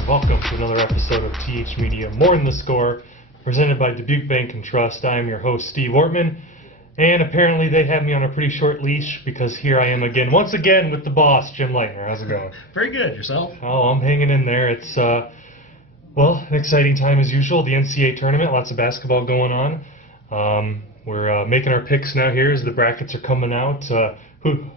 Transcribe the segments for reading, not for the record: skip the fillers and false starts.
everyone. Welcome to another episode of TH Media More Than the Score, presented by Dubuque Bank and Trust. I am your host, Steve Ortman, and apparently they have me on a pretty short leash because here I am again, once again, with the boss, Jim Leitner. How's it going? Very good. Yourself? Oh, I'm hanging in there. It's, well, an exciting time as usual. The NCAA tournament, lots of basketball going on. We're making our picks now here as the brackets are coming out. Who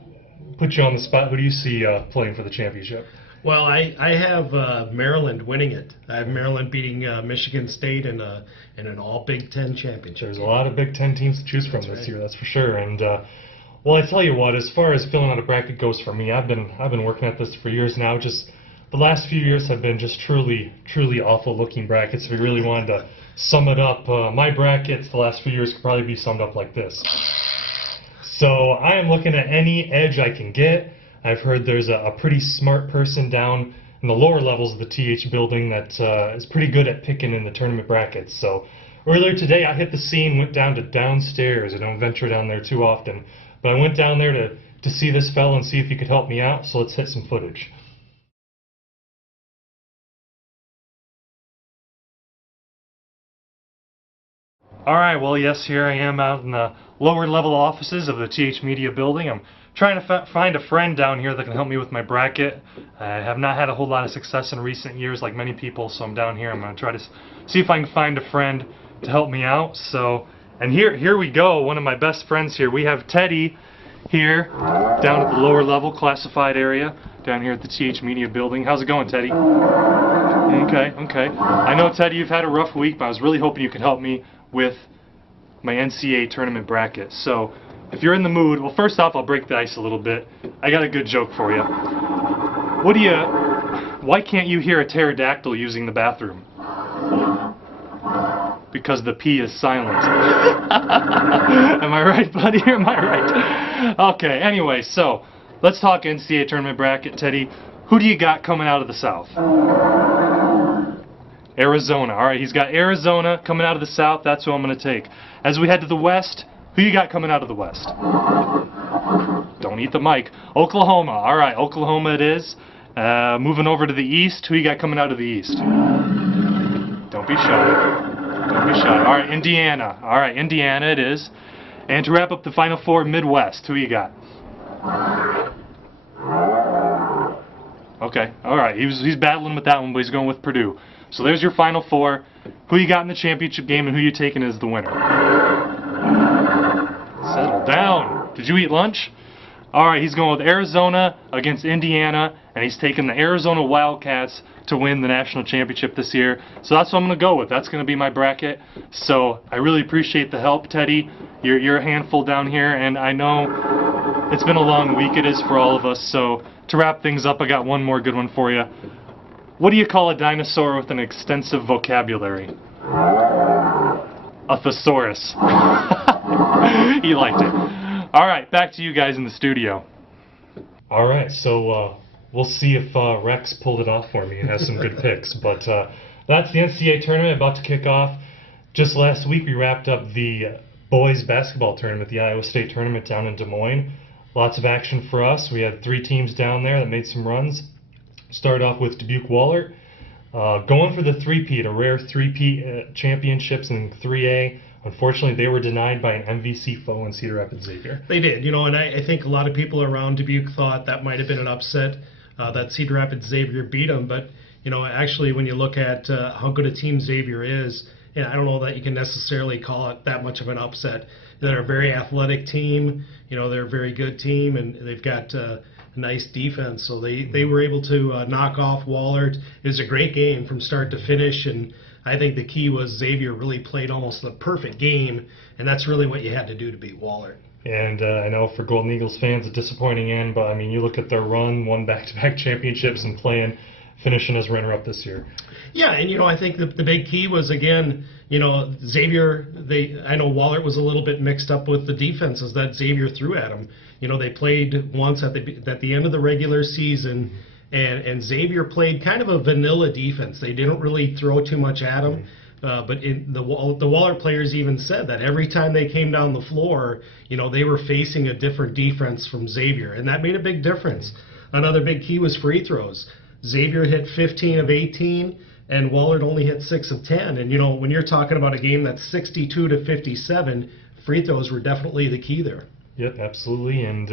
put you on the spot? Who do you see playing for the championship? Well, I have Maryland winning it. I have Maryland beating Michigan State in an all Big Ten championship. There's a lot of Big Ten teams to choose from this right. year, that's for sure. And well, I tell you what, as far as filling out a bracket goes for me, I've been working at this for years now. Just the last few years have been just truly awful looking brackets. If we really wanted to sum it up, my brackets the last few years could probably be summed up like this. So I am looking at any edge I can get. I've heard there's a pretty smart person down in the lower levels of the TH building that is pretty good at picking in the tournament brackets. So earlier today I hit the scene, went down to downstairs. I don't venture down there too often, but I went down there to see this fella and see if he could help me out. So let's hit some footage. Alright, well yes, here I am out in the lower level offices of the TH Media building. I'm trying to find a friend down here that can help me with my bracket. I have not had a whole lot of success in recent years like many people, so I'm down here. I'm going to try to see if I can find a friend to help me out. So, and here we go, one of my best friends here. We have Teddy here down at the lower level classified area down here at the TH Media building. How's it going, Teddy? Okay. I know, Teddy, you've had a rough week, but I was really hoping you could help me with my NCAA tournament bracket. So if you're in the mood, well, first off, I'll break the ice a little bit. I got a good joke for you. Why can't you hear a pterodactyl using the bathroom? Because the P is silent. Am I right, buddy? Am I right? Okay, anyway, so let's talk NCAA tournament bracket. Teddy, who do you got coming out of the South? Arizona. All right, he's got Arizona coming out of the South. That's who I'm going to take. As we head to the West, who you got coming out of the West? Don't eat the mic. Oklahoma. All right, Oklahoma it is. Moving over to the East, who you got coming out of the East? Don't be shy. Don't be shy. All right, Indiana. All right, Indiana it is. And to wrap up the Final Four, Midwest, who you got? Okay, all right. He's battling with that one, but he's going with Purdue. So there's your Final Four. Who you got in the championship game and who you taking as the winner? Settle down. Did you eat lunch? All right, he's going with Arizona against Indiana, and he's taking the Arizona Wildcats to win the national championship this year. So that's what I'm going to go with. That's going to be my bracket. So I really appreciate the help, Teddy. You're a handful down here, and I know it's been a long week. It is for all of us. So to wrap things up, I got one more good one for you. What do you call a dinosaur with an extensive vocabulary? A thesaurus. He liked it. All right, back to you guys in the studio. All right, so we'll see if Rex pulled it off for me and has some good picks. But that's the NCAA tournament about to kick off. Just last week, we wrapped up the boys basketball tournament, the Iowa State tournament down in Des Moines. Lots of action for us. We had 3 teams down there that made some runs. Started off with Dubuque Wahlert, going for the three-peat, a rare three-peat championships in 3A. Unfortunately, they were denied by an MVC foe in Cedar Rapids Xavier. They did, and I think a lot of people around Dubuque thought that might have been an upset, that Cedar Rapids Xavier beat them. But, actually when you look at how good a team Xavier is, I don't know that you can necessarily call it that much of an upset. They're a very athletic team, they're a very good team, and they've got a nice defense. So they were able to knock off Wahlert. It was a great game from start to finish, and I think the key was Xavier really played almost the perfect game, and that's really what you had to do to beat Wahlert. And I know for Golden Eagles fans, a disappointing end, but I mean, you look at their run, won back-to-back championships, and finishing as runner-up this year. Yeah, and I think the big key was, again, Xavier, I know Wahlert was a little bit mixed up with the defenses that Xavier threw at them. They played once at the end of the regular season, and Xavier played kind of a vanilla defense. They didn't really throw too much at him. But the Wahlert players even said that every time they came down the floor, they were facing a different defense from Xavier, and that made a big difference. Another big key was free throws. Xavier hit 15 of 18, and Wahlert only hit 6 of 10. And, you know, when you're talking about a game that's 62 to 57, free throws were definitely the key there. Yep, absolutely. And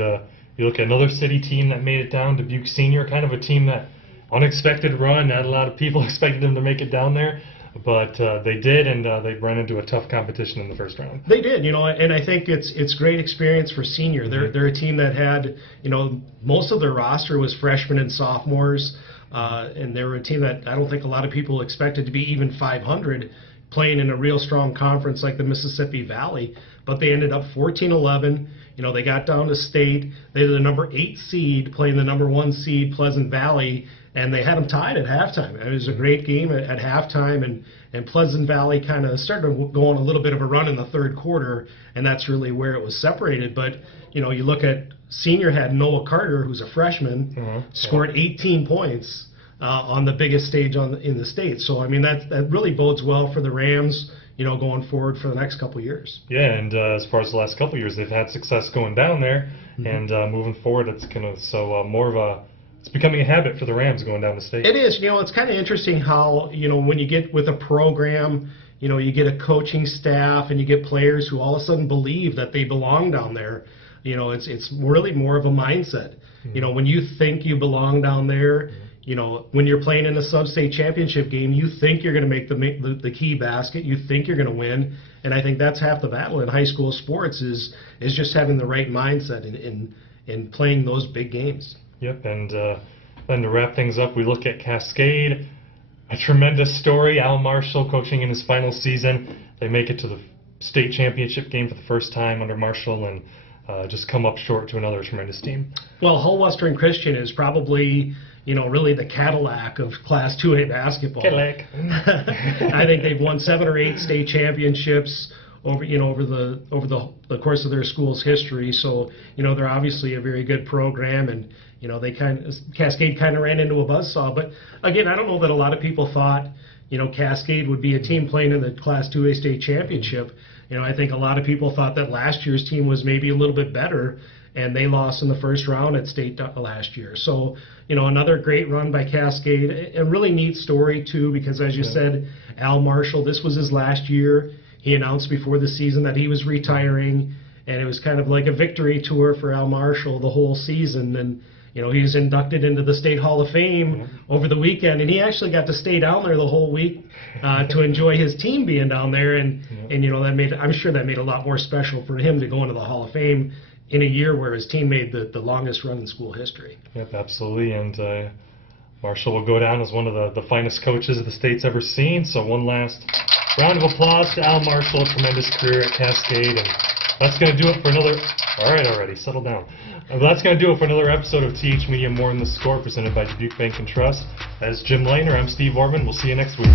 you look at another city team that made it down, Dubuque Senior, kind of a team that unexpected run. Not a lot of people expected them to make it down there, but they did, and they ran into a tough competition in the first round. They did, you know, and I think it's great experience for Senior. They're a team that had, you know, most of their roster was freshmen and sophomores, and they were a team that I don't think a lot of people expected to be even 500, playing in a real strong conference like the Mississippi Valley. But they ended up 14-11. You know, they got down to state. They were the number 8 seed playing the number 1 seed Pleasant Valley, and they had them tied at halftime. It was a great game at halftime, and Pleasant Valley kind of started to go on a little bit of a run in the third quarter, and that's really where it was separated. But, you know, you look at Senior had Noah Carter, who's a freshman, scored 18 points on the biggest stage in the state. So, I mean, that really bodes well for the Rams, you know, going forward for the next couple of years. Yeah, and as far as the last couple of years, they've had success going down there, and moving forward, it's more of a, it's becoming a habit for the Rams going down to state. It is. You know, it's kind of interesting how, you know, when you get with a program, you know, you get a coaching staff and you get players who all of a sudden believe that they belong down there. You know, it's really more of a mindset. You know, when you think you belong down there, you know, when you're playing in a sub-state championship game, you think you're going to make the key basket. You think you're going to win, and I think that's half the battle in high school sports is just having the right mindset in playing those big games. Yep, and then to wrap things up, we look at Cascade. A tremendous story. Al Marshall coaching in his final season. They make it to the state championship game for the first time under Marshall, and just come up short to another tremendous team. Well, Hull Western Christian is probably, you know, really the Cadillac of Class 2A basketball. Cadillac. I think they've won 7 or 8 state championships over the course of their school's history. So, you know, they're obviously a very good program, and you know, Cascade kind of ran into a buzzsaw. But again, I don't know that a lot of people thought, you know, Cascade would be a team playing in the Class 2A state championship. You know, I think a lot of people thought that last year's team was maybe a little bit better, and they lost in the first round at state last year. So, you know, another great run by Cascade. A really neat story, too, because as you said, Al Marshall, this was his last year. He announced before the season that he was retiring, and it was kind of like a victory tour for Al Marshall the whole season. And, you know, he was inducted into the State Hall of Fame over the weekend, and he actually got to stay down there the whole week to enjoy his team being down there. And you know, I'm sure that made it a lot more special for him to go into the Hall of Fame in a year where his team made the longest run in school history. Yep, absolutely. And Marshall will go down as one of the finest coaches the state's ever seen. So one last round of applause to Al Marshall, a tremendous career at Cascade. And that's going to do it for another... All right, already, settle down. That's going to do it for another episode of TH Media More Than the Score, presented by Dubuque Bank and Trust. As Jim Leitner, I'm Steve Ortman. We'll see you next week.